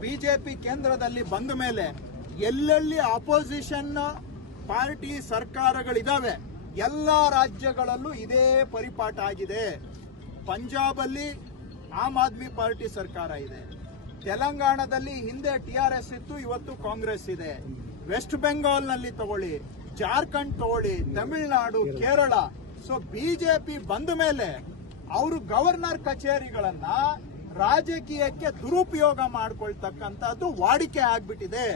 BJP ಕೇಂದ್ರದಲ್ಲಿ ಬಂದ ಮೇಲೆ ಎಲ್ಲೆಲ್ಲಿ ಅಪೋಸಿಷನ್ ಪಾರ್ಟಿ ಸರ್ಕಾರಗಳಿದಾವೆ, ಎಲ್ಲ ರಾಜ್ಯಗಳಲ್ಲೂ ಇದೇ ಪರಿಪಾಠ ಆಗಿದೆ. ಪಂಜಾಬಲ್ಲಿ ಆಮ್ ಆದ್ಮಿ ಪಾರ್ಟಿ ಸರ್ಕಾರ ಇದೆ. ತೆಲಂಗಾಣದಲ್ಲಿ ಹಿಂದೆ ಟಿಆರ್ಎಸ್ ಇತ್ತು, ಇವತ್ತು ಕಾಂಗ್ರೆಸ್ ಇದೆ. ವೆಸ್ಟ್ ಬೆಂಗಾಲ್ನಲ್ಲಿ ತಗೊಳ್ಳಿ, ಜಾರ್ಖಂಡ್ ತಗೊಳ್ಳಿ, ತಮಿಳುನಾಡು, ಕೇರಳ. ಸೊ ಬಿಜೆಪಿ ಬಂದ ಮೇಲೆ ಅವರು ಗವರ್ನರ್ ಕಚೇರಿಗಳನ್ನ ರಾಜಕೀಯಕ್ಕೆ ದುರುಪಯೋಗ ಮಾಡಿಕೊಳ್ತಕ್ಕಂಥದ್ದು ವಾಡಿಕೆ ಆಗ್ಬಿಟ್ಟಿದೆ.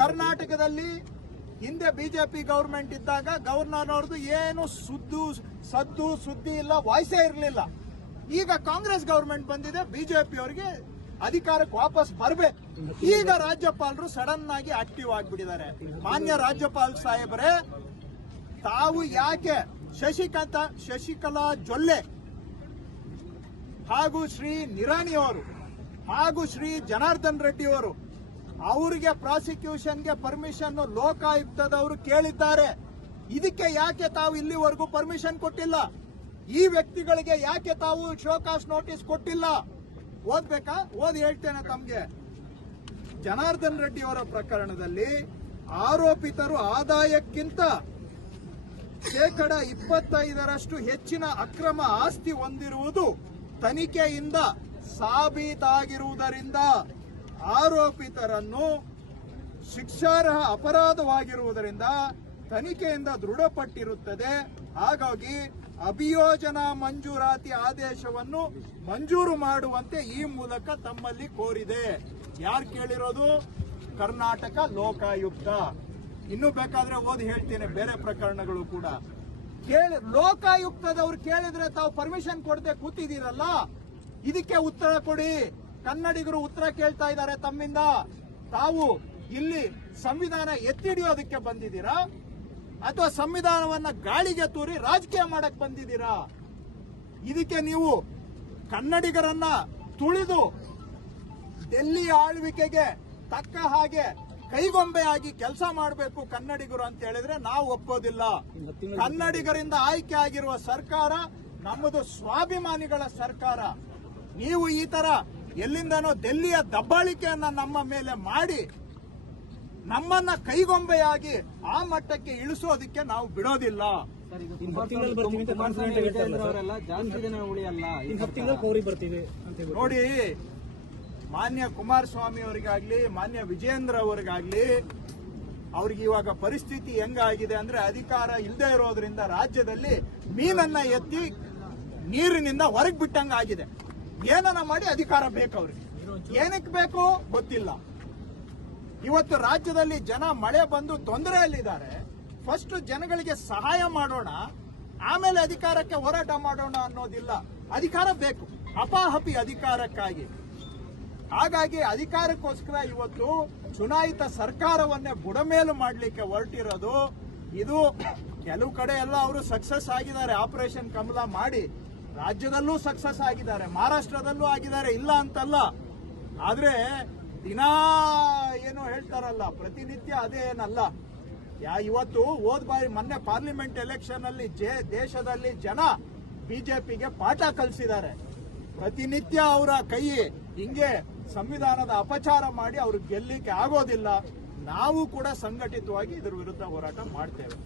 ಕರ್ನಾಟಕದಲ್ಲಿ ಹಿಂದೆ ಬಿಜೆಪಿ ಗೌರ್ಮೆಂಟ್ ಇದ್ದಾಗ ಗವರ್ನರ್ ಅವ್ರದ್ದು ಏನು ಸುದ್ದು, ಸದ್ದು, ಸುದ್ದಿ ಇಲ್ಲ, ವಾಯ್ಸೇ ಇರಲಿಲ್ಲ. ಈಗ ಕಾಂಗ್ರೆಸ್ ಗೌರ್ಮೆಂಟ್ ಬಂದಿದೆ, ಬಿಜೆಪಿ ಅವರಿಗೆ ಅಧಿಕಾರಕ್ಕೆ ವಾಪಸ್ ಬರಬೇಕು. ಈಗ ರಾಜ್ಯಪಾಲರು ಸಡನ್ ಆಗಿ ಆಕ್ಟಿವ್ ಆಗಿಬಿಟ್ಟಿದ್ದಾರೆ. ಮಾನ್ಯ ರಾಜ್ಯಪಾಲ ಸಾಹೇಬರೇ, ತಾವು ಯಾಕೆ ಶಶಿಕಾಂತ, ಶಶಿಕಲಾ ಜೊಲ್ಲೆ ಹಾಗೂ ಶ್ರೀ ನಿರಾಣಿ ಅವರು ಹಾಗೂ ಶ್ರೀ ಜನಾರ್ದನ್ ರೆಡ್ಡಿ ಅವರು ಅವರಿಗೆ ಪ್ರಾಸಿಕ್ಯೂಷನ್ಗೆ ಪರ್ಮಿಷನ್ ಲೋಕಾಯುಕ್ತದವರು ಕೇಳಿದ್ದಾರೆ. ಇದಕ್ಕೆ ಯಾಕೆ ತಾವು ಇಲ್ಲಿವರೆಗೂ ಪರ್ಮಿಷನ್ ಕೊಟ್ಟಿಲ್ಲ? ಈ ವ್ಯಕ್ತಿಗಳಿಗೆ ಯಾಕೆ ತಾವು ಶೋಕಾಸ್ ನೋಟಿಸ್ ಕೊಟ್ಟಿಲ್ಲ? ಓದ್ಬೇಕಾ? ಓದಿ ಹೇಳ್ತೇನೆ ತಮ್ಗೆ. ಜನಾರ್ದನ್ ರೆಡ್ಡಿ ಅವರ ಪ್ರಕರಣದಲ್ಲಿ ಆರೋಪಿತರು ಆದಾಯಕ್ಕಿಂತ ಶೇಕಡ ಇಪ್ಪತ್ತೈದರಷ್ಟು ಹೆಚ್ಚಿನ ಅಕ್ರಮ ಆಸ್ತಿ ಹೊಂದಿರುವುದು ತನಿಖೆಯಿಂದ ಸಾಬೀತಾಗಿರುವುದರಿಂದ ಆರೋಪಿತರನ್ನು ಶಿಕ್ಷಾರ್ಹ ಅಪರಾಧವಾಗಿರುವುದರಿಂದ ತನಿಖೆಯಿಂದ ದೃಢಪಟ್ಟಿರುತ್ತದೆ. ಹಾಗಾಗಿ ಅಭಿಯೋಜನಾ ಮಂಜೂರಾತಿ ಆದೇಶವನ್ನು ಮಂಜೂರು ಮಾಡುವಂತೆ ಈ ಮೂಲಕ ತಮ್ಮಲ್ಲಿ ಕೋರಿದೆ. ಯಾರು ಕೇಳಿರೋದು? ಕರ್ನಾಟಕ ಲೋಕಾಯುಕ್ತ. ಇನ್ನು ಬೇಕಾದ್ರೆ ಓದಿ ಹೇಳ್ತೇನೆ, ಬೇರೆ ಪ್ರಕರಣಗಳು ಕೂಡ. ಕೇಳಿ ಲೋಕಾಯುಕ್ತದವ್ರು ಕೇಳಿದ್ರೆ ತಾವು ಪರ್ಮಿಷನ್ ಕೊಡದೆ ಕೂತಿದ್ದೀರಲ್ಲ? ಇದಕ್ಕೆ ಉತ್ತರ ಕೊಡಿ. ಕನ್ನಡಿಗರು ಉತ್ತರ ಕೇಳ್ತಾ ಇದ್ದಾರೆ ತಮ್ಮಿಂದ. ತಾವು ಇಲ್ಲಿ ಸಂವಿಧಾನ ಎತ್ತಿಡಿಯೋದಕ್ಕೆ ಬಂದಿದ್ದೀರಾ? ಅಥವಾ ಸಂವಿಧಾನವನ್ನ ಗಾಳಿಗೆ ತೂರಿ ರಾಜಕೀಯ ಮಾಡಕ್ ಬಂದಿದ್ದೀರಾ? ಇದಕ್ಕೆ ನೀವು ಕನ್ನಡಿಗರನ್ನ ತುಳಿದು ಡೆಲ್ಲಿ ಆಳ್ವಿಕೆಗೆ ತಕ್ಕ ಹಾಗೆ ಕೈಗೊಂಬೆಯಾಗಿ ಕೆಲಸ ಮಾಡಬೇಕು ಕನ್ನಡಿಗರು ಅಂತ ಹೇಳಿದ್ರೆ ನಾವು ಒಪ್ಪೋದಿಲ್ಲ. ಕನ್ನಡಿಗರಿಂದ ಆಯ್ಕೆ ಆಗಿರುವ ಸರ್ಕಾರ ನಮ್ಮದು ಸ್ವಾಭಿಮಾನಿಗಳ ಸರ್ಕಾರ. ನೀವು ಈ ತರ ಎಲ್ಲಿಂದನೋ ದೆಲ್ಲಿಯ ದಬ್ಬಾಳಿಕೆಯನ್ನ ನಮ್ಮ ಮೇಲೆ ಮಾಡಿ ನಮ್ಮನ್ನ ಕೈಗೊಂಬೆಯಾಗಿ ಆ ಮಟ್ಟಕ್ಕೆ ಇಳಿಸೋದಕ್ಕೆ ನಾವು ಬಿಡೋದಿಲ್ಲ. ನೋಡಿ ಮಾನ್ಯ ಕುಮಾರಸ್ವಾಮಿ ಅವರಿಗಾಗ್ಲಿ ಮಾನ್ಯ ವಿಜೇಂದ್ರ ಅವರಿಗಾಗ್ಲಿ ಅವ್ರಿಗೆ ಇವಾಗ ಪರಿಸ್ಥಿತಿ ಹೆಂಗಾಗಿದೆ ಅಂದ್ರೆ ಅಧಿಕಾರ ಇಲ್ಲದೆ ಇರೋದ್ರಿಂದ ರಾಜ್ಯದಲ್ಲಿ ಮೀನನ್ನ ಎತ್ತಿ ನೀರಿನಿಂದ ಹೊರಗೆ ಬಿಟ್ಟಂಗ ಆಗಿದೆ ಏನನ್ನ ಮಾಡಿ ಅಧಿಕಾರ ಬೇಕು ಅವ್ರಿಗೆ? ಏನಕ್ಕೆ ಬೇಕು? ಗೊತ್ತಿಲ್ಲ. ಇವತ್ತು ರಾಜ್ಯದಲ್ಲಿ ಜನ ಮಳೆ ಬಂದು ತೊಂದರೆಯಲ್ಲಿದ್ದಾರೆ. ಫಸ್ಟ್ ಜನಗಳಿಗೆ ಸಹಾಯ ಮಾಡೋಣ, ಆಮೇಲೆ ಅಧಿಕಾರಕ್ಕೆ ಹೋರಾಟ ಮಾಡೋಣ ಅನ್ನೋದಿಲ್ಲ. ಅಧಿಕಾರ ಬೇಕು. ಅಪಾಹಪಿ ಅಧಿಕಾರಕ್ಕಾಗಿ. ಹಾಗಾಗಿ ಅಧಿಕಾರಕ್ಕೋಸ್ಕರ ಇವತ್ತು ಚುನಾಯಿತ ಸರ್ಕಾರವನ್ನೇ ಬುಡಮೇಲು ಮಾಡಲಿಕ್ಕೆ ಹೊರಟಿರೋದು. ಇದು ಕೆಲವು ಕಡೆ ಎಲ್ಲ ಅವರು ಸಕ್ಸಸ್ ಆಗಿದ್ದಾರೆ. ಆಪರೇಷನ್ ಕಮಲ ಮಾಡಿ ರಾಜ್ಯದಲ್ಲೂ ಸಕ್ಸಸ್ ಆಗಿದ್ದಾರೆ. ಮಹಾರಾಷ್ಟ್ರದಲ್ಲೂ ಆಗಿದ್ದಾರೆ. ಇಲ್ಲ ಅಂತಲ್ಲ. ಆದ್ರೆ ದಿನಾ ಏನು ಹೇಳ್ತಾರಲ್ಲ, ಪ್ರತಿನಿತ್ಯ ಅದೇ ಏನಲ್ಲ. ಯಾ, ಇವತ್ತು ಹೋದ್ ಬಾರಿ ಮೊನ್ನೆ ಪಾರ್ಲಿಮೆಂಟ್ ಎಲೆಕ್ಷನ್ ಅಲ್ಲಿ ದೇಶದಲ್ಲಿ ಜನ ಬಿಜೆಪಿಗೆ ಪಾಠ ಕಲಿಸಿದ್ದಾರೆ. ಪ್ರತಿನಿತ್ಯ ಅವರ ಕೈ ಹಿಂಗೆ ಸಂವಿಧಾನದ ಅಪಚಾರ ಮಾಡಿ ಅವ್ರು ಗೆಲ್ಲಿಕ್ಕೆ ಆಗೋದಿಲ್ಲ ನಾವು ಕೂಡ ಸಂಘಟಿತವಾಗಿ ಇದರ ವಿರುದ್ಧ ಹೋರಾಟ ಮಾಡ್ತೇವೆ.